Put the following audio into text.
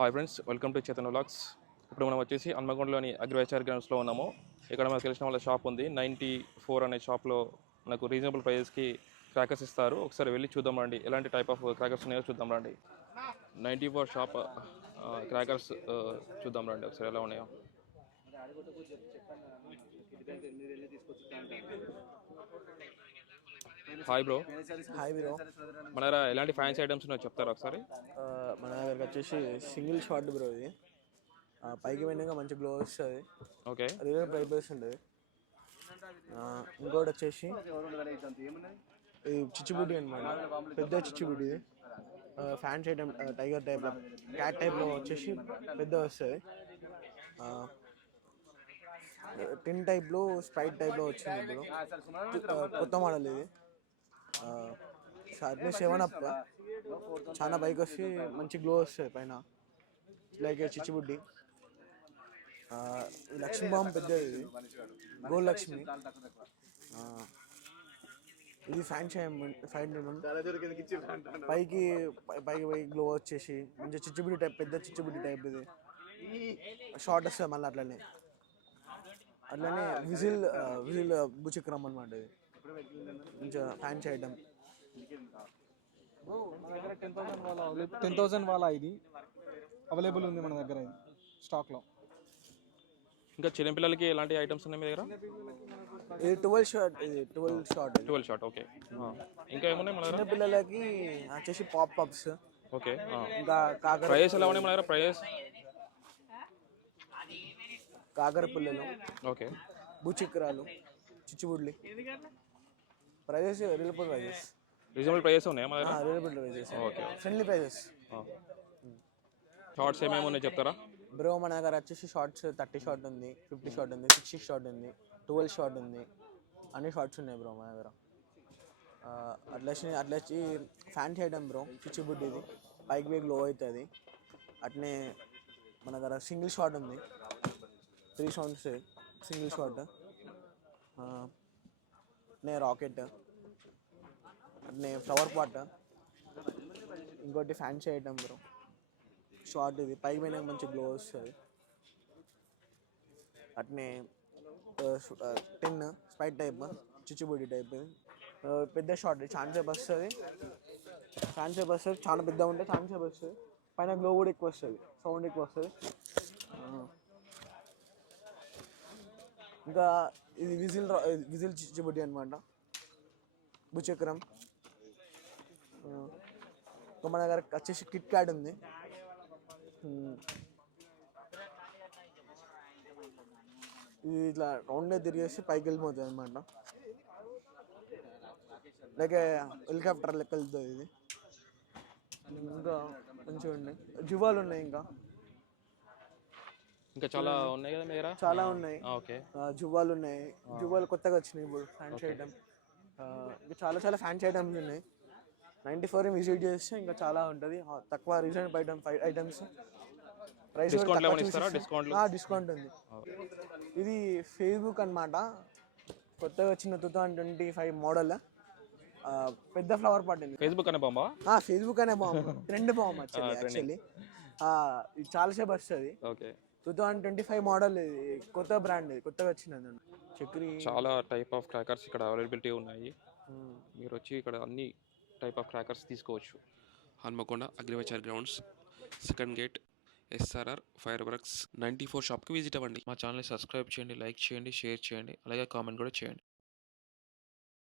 Hi friends, welcome to Chetan vlogs. ఇప్పుడు మనం వచ్చేసి హన్మకొండలోని అగ్రికల్చర్ గ్రౌండ్స్లో ఉన్నాము. ఇక్కడ మనకు తెలిసిన వాళ్ళ షాప్ ఉంది. 94 అనే షాప్లో మనకు రీజనబుల్ ప్రైజెస్కి క్రాకర్స్ ఇస్తారు. ఒకసారి వెళ్ళి చూద్దాం రండి, ఎలాంటి టైప్ ఆఫ్ క్రాకర్స్ ఉన్నాయో చూద్దాం రండి. 94 షాప్ క్రాకర్స్ చూద్దాం రండి ఒకసారి ఎలా ఉన్నాయో. Hi bro. Hi bro. మన దగ్గర ఎలాంటి ఫ్యాన్సీ ఐటమ్స్ ఉన్నాయో చెప్తారా ఒకసారి? మన దగ్గరకు వచ్చేసి సింగిల్ షాట్ బ్రో. ఇది పైకి పోయినాక మంచి గ్లో వస్తుంది. ఓకే, రియల్ ప్రైస్ ఉంటుంది. ఇంకోటి వచ్చేసి ఇది చిచ్చుబుడ్డి అనమాట, పెద్ద చిచ్చుబుడ్డి. ఇది ఫ్యాన్స్ ఐటమ్, టైగర్ టైప్లో, క్యాట్ టైప్లో వచ్చేసి పెద్ద వస్తుంది. టిన్ టైప్లో, స్ప్రైట్ టైప్లో వచ్చింది ఇప్పుడు కొత్త మోడల్. ఇది అట్లే 7 Up చాలా పైకి వచ్చి మంచి గ్లో వస్తుంది పైన, లైక్ చిచ్చుబుడ్డి. లక్ష్మీ బాంబు పెద్దది, ఇది గోల్డ్ లక్ష్మి. ఇది పైకి పైకి గ్లో వచ్చేసి మంచి చిచ్చుబుడ్డి టైప్, పెద్ద చిచ్చుబుడ్డి టైప్. ఇది షార్ట్ వస్తుంది మళ్ళీ. అట్లనే విజిల్ భూచక్రం అనమాట. ఇది మంచిగా ఫ్యాన్సీ ఐటమ్. 10,000 వాళ్ళ ఇది అవైలబుల్ ఉంది మన దగ్గర స్టాక్లో. ఇంకా చిన్నపిల్లలకి ఎలాంటి ఐటమ్స్ ఉన్నాయి మీ దగ్గర? ఇది 12 షాట్. ఇది 12 షాట్. ఓకే. ఇంకా ఏమున్నాయి మన దగ్గర? చిన్నపిల్లలకి వచ్చేసి పాప్స్. ఓకే. ఇంకా ప్రైస్ ఎలా ఉన్నాయి మన దగ్గర? ప్రైస్ కాకర పుల్లలు, ఓకే, భూచక్రాలు, చిచ్చుబుడ్లు. ప్రైజెస్ రీజనబుల్ ప్రైజెస్ ఉన్నాయా మన దగ్గర? Reasonable prices, okay, friendly prices. Shots ఏమేమి ఉన్నాయో చెప్తారా బ్రో? మన దగ్గర వచ్చేసి షార్ట్స్ 30 షార్ట్ ఉంది, 50 షార్ట్ ఉంది, 60 షార్ట్ ఉంది, 12 షార్ట్ ఉంది. అన్ని షార్ట్స్ ఉన్నాయి బ్రో మన దగ్గర. అట్లా వచ్చి ఫ్యాన్సీ ఐటమ్ బ్రో, చిచ్చుబుడ్డి. ఇది పైకి పోయి గ్లో అవుతుంది. అట్నే మన దగ్గర సింగిల్ షార్ట్ ఉంది, 3 సౌండ్స్ సింగిల్ షాట్. అట్నే రాకెట్, అట్నే ఫ్లవర్ పాట్. ఇంకోటి ఫ్యాన్సీ ఐటమ్ బ్రో, షార్ట్. ఇది పైకి పోయినాక మంచి గ్లో వస్తుంది. అట్నే టిన్ స్ప్రైట్ టైప్, చిచ్చుబుడ్డి టైప్. పెద్ద షార్ట్, ఛాన్సేపు వస్తుంది. చాలా పెద్దగా ఉంటే ఛాన్సేపు వస్తుంది. పైన గ్లో కూడా ఎక్కువ వస్తుంది, సౌండ్ ఎక్కువ వస్తుంది. ఇంకా ఇది విజిల్ చిచ్చుబుడ్డి అనమాట, భూచక్రం. ఇంకా మన దగ్గర వచ్చేసి కిట్ క్యాట్ ఉంది. ఇది ఇట్లా రౌండ్గా తిరిగేసి పైకి వెళ్ళిపోతుంది అనమాట, లైక్ హెలికాప్టర్ లెక్క వెళ్తుంది ఇది. ఇంకా మంచిగా ఉన్నాయి, జువాలు ఉన్నాయి. ఇంకా చాలా ఉన్నాయి కదా మీ దగ్గర? చాలా ఉన్నాయి. ఓకే, జువాలు ఉన్నాయి. జువాలు కొత్తగా వచ్చినాయి ఇప్పుడు, ఫ్యాన్సీ ఐటమ్. చాలా ఫ్యాన్సీ ఐటమ్స్ ఉన్నాయి. 94 విజిట్ చేస్తే ఇంకా చాలా ఉంటుంది. తక్కువ రీజనబుల్ ఐటమ్స్. ప్రైస్ డిస్కౌంట్ ఉంది. ఇది ఫేస్బుక్ అనమాట, కొత్తగా వచ్చిన 2025 మోడల్. పెద్ద ఫ్లవర్ పాట్. ఫేస్బుక్ అనే బాంబా? ఫేస్బుక్ అనే బాంబు, ట్రెండ్ బాంబు యాక్చువల్లీ. ఇది చాలాసేపు వస్తుంది. 2025 మోడల్. ఇది కొత్త బ్రాండ్, ఇది కొత్తగా వచ్చినది. చక్రి. చాలా టైప్ ఆఫ్ క్రాకర్స్ ఇక్కడ అవైలబిలిటీ ఉన్నాయి. మీరు వచ్చి ఇక్కడ అన్ని టైప్ ఆఫ్ క్రాకర్స్ తీసుకోవచ్చు. Hanamkonda agriculture grounds, second gate, SRR fire works 94 షాప్కి విజిట్ అవ్వండి. మా ఛానల్ని సబ్స్క్రైబ్ చేయండి, లైక్ చేయండి, షేర్ చేయండి, అలాగే కామెంట్ కూడా చేయండి.